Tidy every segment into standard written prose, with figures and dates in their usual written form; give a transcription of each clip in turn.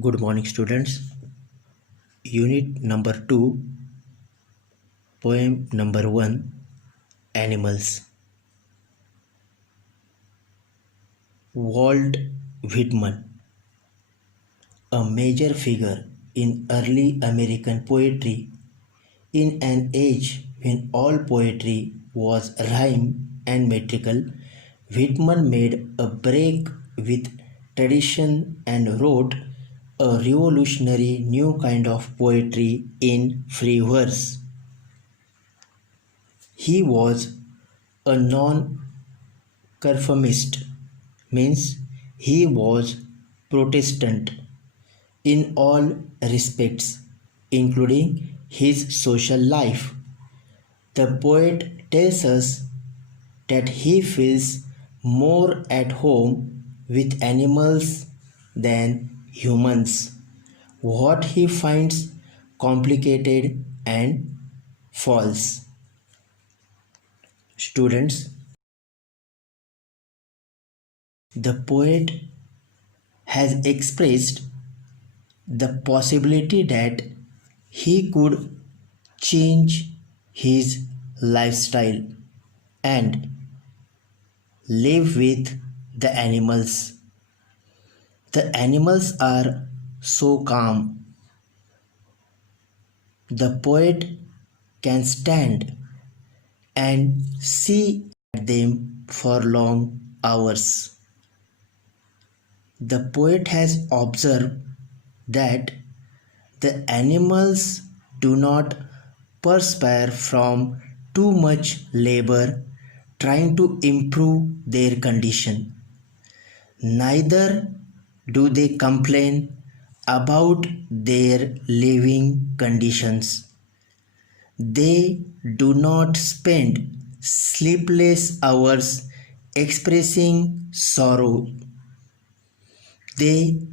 Good morning, students. Unit number 2, poem number 1, Animals. Walt Whitman, a major figure in early American poetry, in an age when all poetry was rhyme and metrical, Whitman made a break with tradition and wrote a revolutionary new kind of poetry in free verse. He was a non-conformist, means he was Protestant in all respects, including his social life. The poet tells us that he feels more at home with animals than humans, what he finds complicated and false. Students, the poet has expressed the possibility that he could change his lifestyle and live with the animals. The animals are so calm. The poet can stand and see at them for long hours. The poet has observed that the animals do not perspire from too much labor trying to improve their condition. Neither do they complain about their living conditions. They do not spend sleepless hours expressing sorrow. They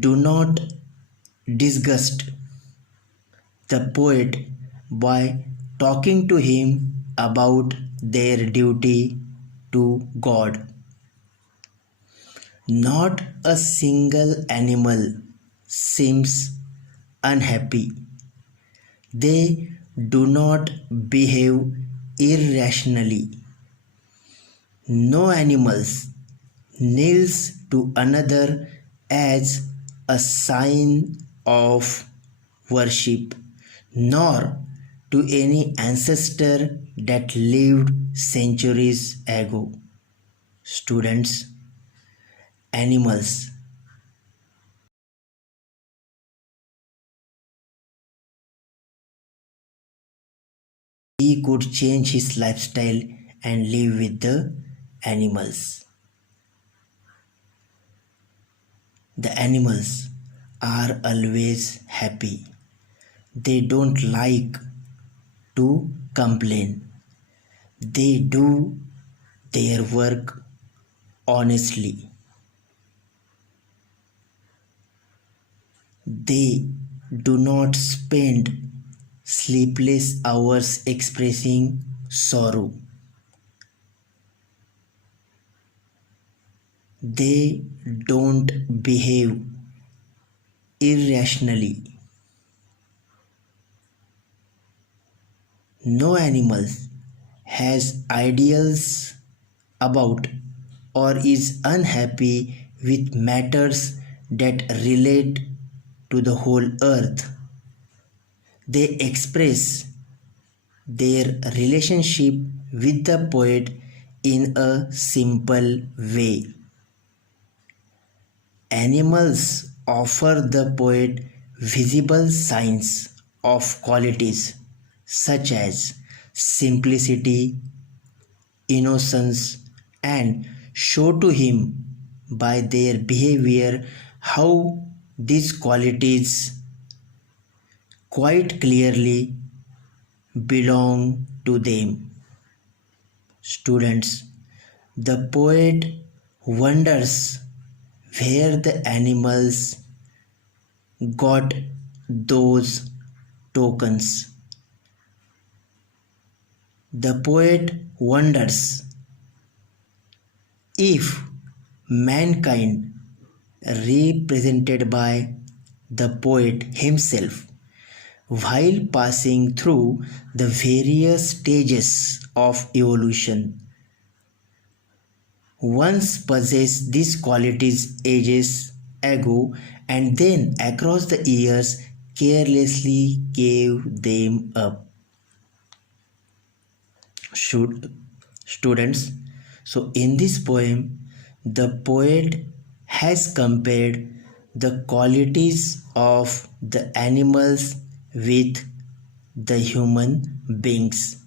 do not disgust the poet by talking to him about their duty to God. Not a single animal seems unhappy. They do not behave irrationally. No animals kneels to another as a sign of worship, nor to any ancestor that lived centuries ago. Students, animals he could change his lifestyle and live with the animals. The animals are always happy. They don't like to complain. They do their work honestly. They do not spend sleepless hours expressing sorrow. They don't behave irrationally. No animal has ideals about or is unhappy with matters that relate to the whole earth. They express their relationship with the poet in a simple way. Animals offer the poet visible signs of qualities such as simplicity, innocence, and show to him by their behavior how these qualities quite clearly belong to them. Students, the poet wonders where the animals got those tokens. The poet wonders if mankind, represented by the poet himself, while passing through the various stages of evolution. Once possessed these qualities ages ago and then across the years carelessly gave them up. Students, so in this poem, the poet has compared the qualities of the animals with the human beings.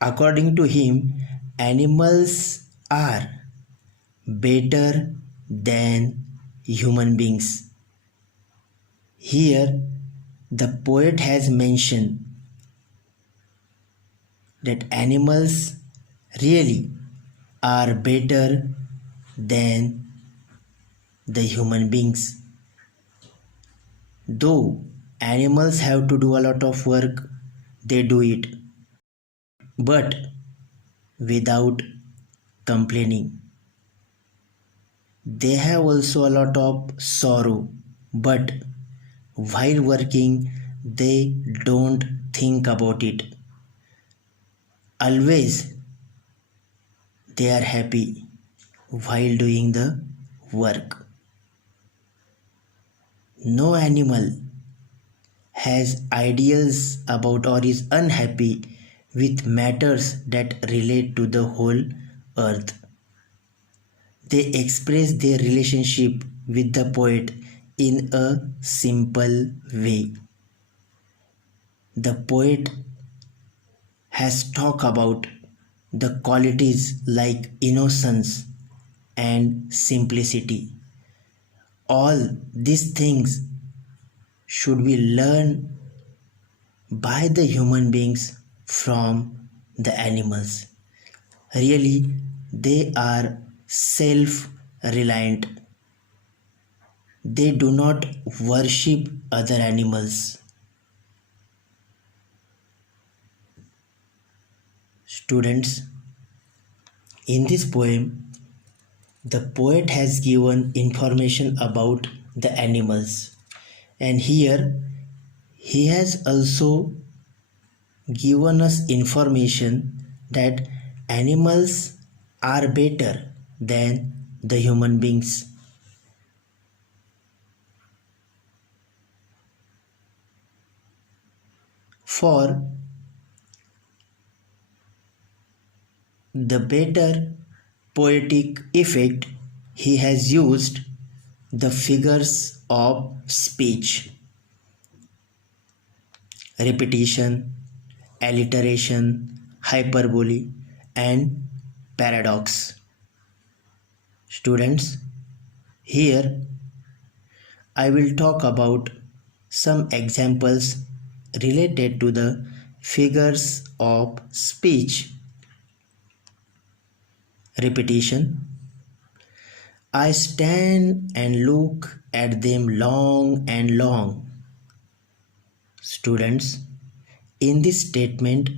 According to him, animals are better than human beings. Here, the poet has mentioned that animals really are better than the human beings. Though animals have to do a lot of work, they do it, but without complaining. They have also a lot of sorrow, but while working, they don't think about it. Always they are happy while doing the work. No animal has ideals about or is unhappy with matters that relate to the whole earth. They express their relationship with the poet in a simple way. The poet has talked about the qualities like innocence and simplicity. All these things should be learned by the human beings from the animals. Really, they are self-reliant. They do not worship other animals. Students, in this poem, the poet has given information about the animals, and here he has also given us information that animals are better than the human beings. For the better poetic effect, he has used the figures of speech, repetition, alliteration, hyperbole, and paradox. Students, here I will talk about some examples related to the figures of speech. Repetition. I stand and look at them long and long. Students, in this statement,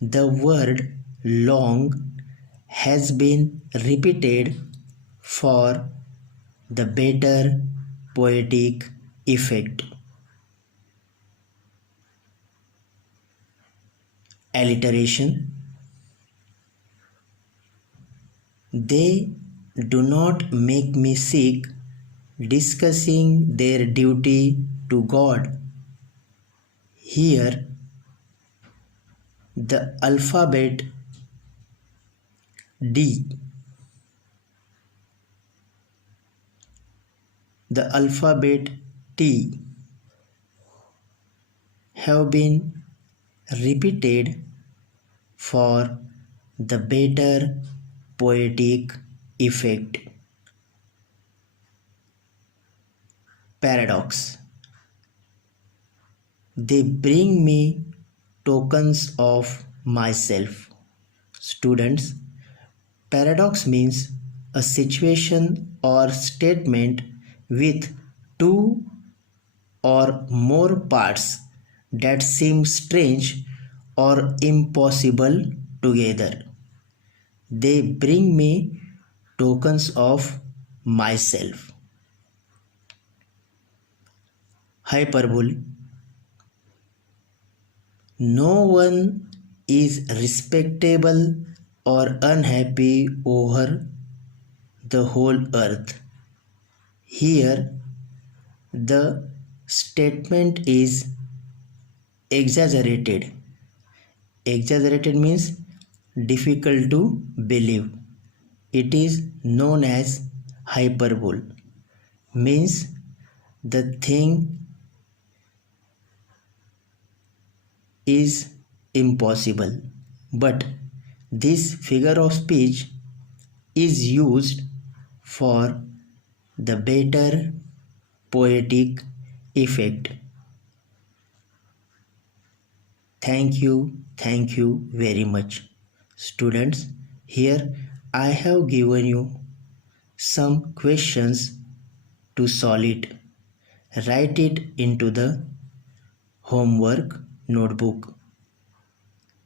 the word long has been repeated for the better poetic effect. Alliteration. They do not make me sick discussing their duty to God. Here, the alphabet D, the alphabet T have been repeated for the better poetic effect. Paradox. They bring me tokens of myself. Students, paradox means a situation or statement with two or more parts that seem strange or impossible together. They bring me tokens of myself. hyperbole. No one is respectable or unhappy over the whole earth. Here, the statement is exaggerated. Exaggerated means difficult to believe. It is known as hyperbole. Means the thing is impossible. But this figure of speech is used for the better poetic effect. Thank you very much. Students, here I have given you some questions to solve it. Write it into the homework notebook.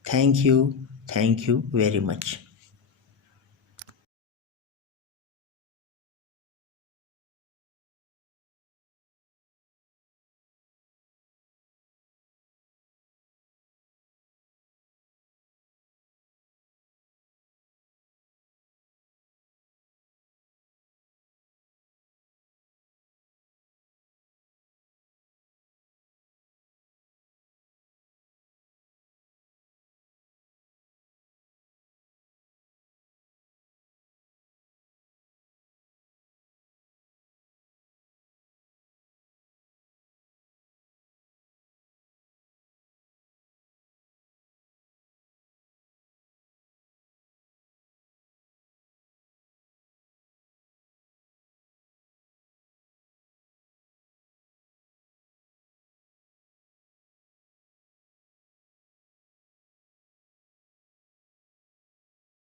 Thank you very much.